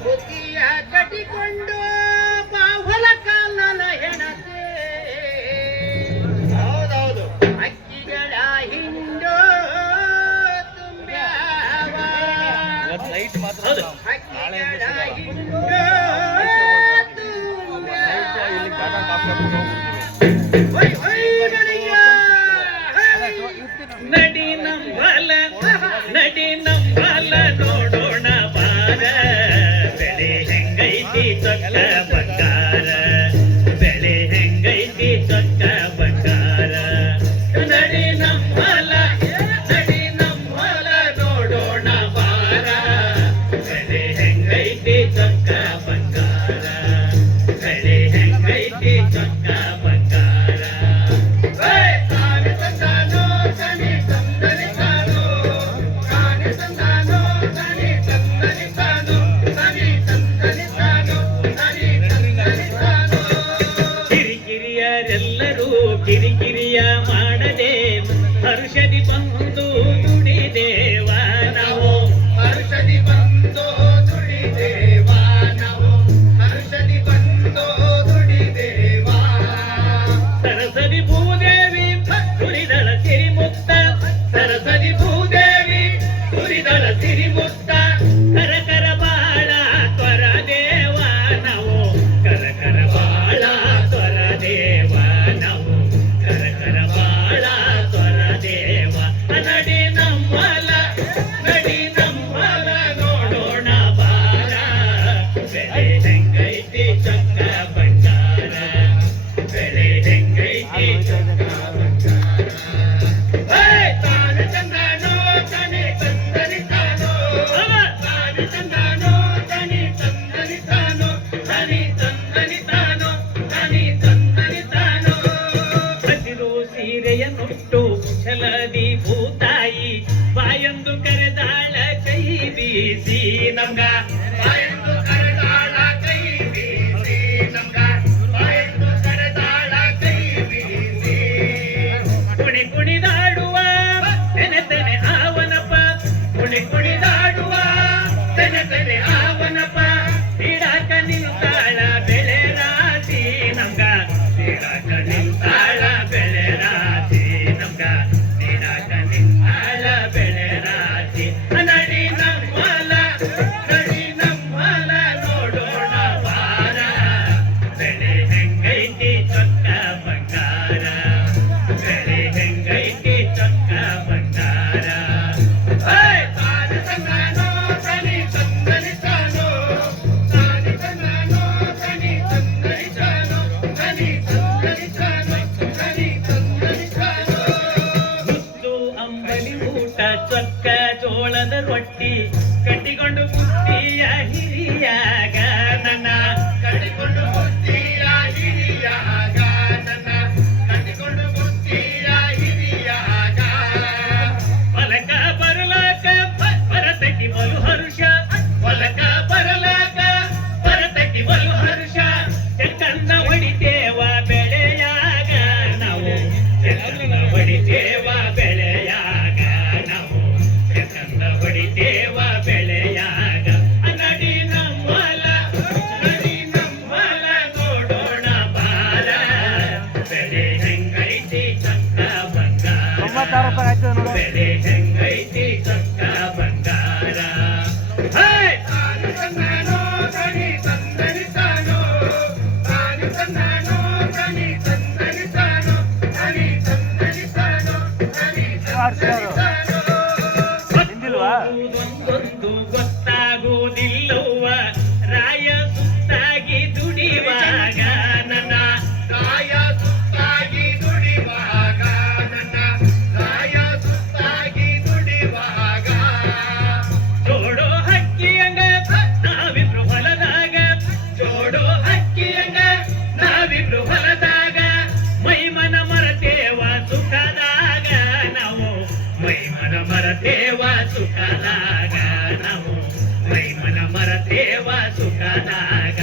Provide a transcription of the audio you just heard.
ಬುದ್ಧಿಯ ಕಟ್ಟಿಕೊಂಡು ಬಾಹುಲ ಕಾಲನ ಹೆಣತೆ ಹೌದೌದು ಅಕ್ಕಿಗಳ ಹಿಂಡು ತುಂಬ್ಯಾವ ಅಕ್ಕಿಗಳ ಹಿಂಡು ನಡಿ ನಂಬಲ ನಡಿ ನಂಬಲ ನೋಡೋಣ ಬಾರ ಬೆಳೆ ಹೆಂಗೈತಿ ಚೊಕ್ಕ ಬಂಗಾರ ಬೆಳೆ ಹೆಂಗೈತಿ ಚೊಕ್ಕ ಬಂಗಾರ ನಡಿ ನಂಬಲ ನೋಡೋಣ ಬಾರ ಬೆಳೆ ಹೆಂಗೈತಿ ಚೊಕ್ಕ ಬಂಗಾರ ಬೆಳೆ ಹೆಂಗೈತಿ ಚೊಕ್ಕ ಬಂಗಾರ ಕಿರಿಕಿರಿಯ ಮಾಡದೆ ಹರ್ಷದಿ ಬಂದು ದುಡಿದೇವ ನಾವು ಹರ್ಷದಿ ಬಂದು ದುಡಿದೇವ ನಾವು ಹರ್ಷದಿ ಬಂದು ದುಡಿದೇವ ಸರಸದಿ ಭೂದೇವಿ ಸುರಿದಳ ಸಿರಿಮುಕ್ತ ಸರಸದಿ ಭೂದೇವಿ ಸುರಿದಳ ಸಿರಿಮುಕ್ತ ಕರಕರ ಬಾಳ ತ್ವರ ದೇವ ನಾವು ಕರಕರ ಬಾಳ ತ್ವರ ದೇವ ನಾವು ಕರಕರ ಬಾಳ ತ್ವರ ದೇವ ನಡಿ ನಮ್ಮಲ ನೋಡೋಣ ಬಾರ ಬೆಳೆ ಹೆಂಗೈತಿ ಚೊಕ್ಕ ಬಂಗಾರ ಬೆಳೆ ಹೆಂಗೈತಿ ಚೊಕ್ಕ ಬಂಗಾರ ತಾನ ಚಂದನೋ ತನಿ ತಂದನಿ ತಾನೋ ತಾನ ಚಂದನೋ ತನಿ ತಂದನಿ ತಾನೋ ತನಿ ತಂದನಿ ತಾನೋ ತನಿ ತಂದನಿ ತಾನೋ ಹಸಿರು ಸೀರೆಯ ನುಟ್ಟು ಕುಶಲದಿ ಭೂತಾಯಿ ಬಾಯೊಂದು ಕರೆದಾಳ ಕೈ ಬೀಸಿ ನಮ್ಗ ಬಾಯೊಂದು ಕರೆದಾಳ ಕೈ ಬೀಸಿ ನಮ್ಗ ಬಾಯೊಂದು ಕರೆದಾಳ ಕೈ ಬೀಸಿ ಕುಣಿ ಕುಣಿದಾಡುವ ತೆನೆ ತೆನೆ ಆವನಪ್ಪ ಕುಣಿ ಕುಣಿದಾಡುವ ತೆನೆ ತೆನೆ ಆವನಪ್ಪ ನೀಡಾಕ ನಿಂತಾಳ ಬೆಳೆ ರಾಶಿ ನಮ್ಗ ನೀಡಾಕ ನಿಂತಾಳ ಬೆಳೆ ರಾಶಿ ನಮ್ಗ ನೀಡಾಕ ನಿಂತಾಳ ಬೆಳೆ ರಾಶಿ ನಡಿ ನಮ್ಮಲ ನೋಡೋಣ ಬಾರ ಬೆಳೆ ಹೆಂಗೈತಿ ಚೊಕ್ಕ ಬಂಗಾರ ಬೆಳೆ ಹೆಂಗೈತಿ ಚೊಕ್ಕ ಬಂಗಾರ ತಾನ ಚಂದನೋ ತನಿ ತಂದನಿ ತಾನೋ ತಾನಿ ಚಂದನೋ ತನಿ ತಂದನಿ ತಾನೋ ತನಿ ತಂದನಿ ತಾನೋ ತನಿ ತಂದನಿ ತಾನೋ ಮುದ್ದು ಅಂಬಲಿ ಊಟ ಚೊಕ್ಕ ಜೋಳದ ರೊಟ್ಟಿ ಕಟ್ಟಿಕೊಂಡು ಬುದ್ಧಿಯ ಹಿರಿಯಾಗ ನನ್ನ ಕಟ್ಟಿಕೊಂಡು ಬುದ್ಧಿಯ ಹಿರಿಯಾಗ ನನ್ನ ಕಟ್ಟಿಕೊಂಡು ಬುದ್ಧಿಯ ಹಿರಿಯಾಗ ಹೊಲಕ ಬರಲಾಕ ಬರತೈತಿ ಬಲು ಹರುಷ ಹೊಲಕ ಬರಲಾಕ ಬರತೈತಿ ಬಲು ಹರುಷ ಚೆಕ್ಕನ್ನ ಹೊಡಿತೇವ ಬೆಳೆಯಾಗ ನಾವು ಚೆಕ್ಕನ್ನ ಹೊಡಿತೇವ ಬೆಳೆಯಾಗ ನಾವು ಚೆಕ್ಕನ್ನ ಹೊಡಿತೇವ ಬೆಳೆಯಾಗ ನಡಿ ನಮ್ಮಲ ನೋಡೋಣ ಬಾರ ಬೆಳೆ ಹೆಂಗೈತಿ ಚೊಕ್ಕ ಬಂಗಾರ ಬೆಳೆ ಹೆಂಗೈತಿ ಚೊಕ್ಕ ಬಂಗಾರ ತಾನ ಚಂದನೋ ತನಿ ತಂದನಿ ತಾನೋ ತಾನ ಚಂದನೋ ತನಿ ತಂದನಿ ತಾನೋ ತನಿ ತಂದನಿ ತಾನೋ ತನಿ ತಂದನಿ ತಾನೋ ಒಂದೊಂದು ಗೊತ್ತಾಗುವುದಿಲ್ಲವ ರಾಯ ಸುತ್ತಾಗಿ ದುಡಿವಾಗ ನನ್ನ ರಾಯ ಸುತ್ತಾಗಿ ದುಡಿವಾಗ ನನ್ನ ರಾಯ ಸುತ್ತಾಗಿ ದುಡಿವಾಗ ಜೋಡೋ ಹಕ್ಕಿಯಂಗ ನಾವಿಬ್ರು ಹೊಲದಾಗ ಜೋಡೋ ಹಕ್ಕಿಯಂಗ ನಾವಿಬ್ರು ಹೊಲದಾಗ ಮೈಮನ ಮರತೇವ ಸುಖದಾಗ ನಾವು ಮೈಮನ ಮರತೇವ ಸುಖದಾಗ ನಾವು ಮೈಮನ ಮರತೇವ ಸುಖದಾಗ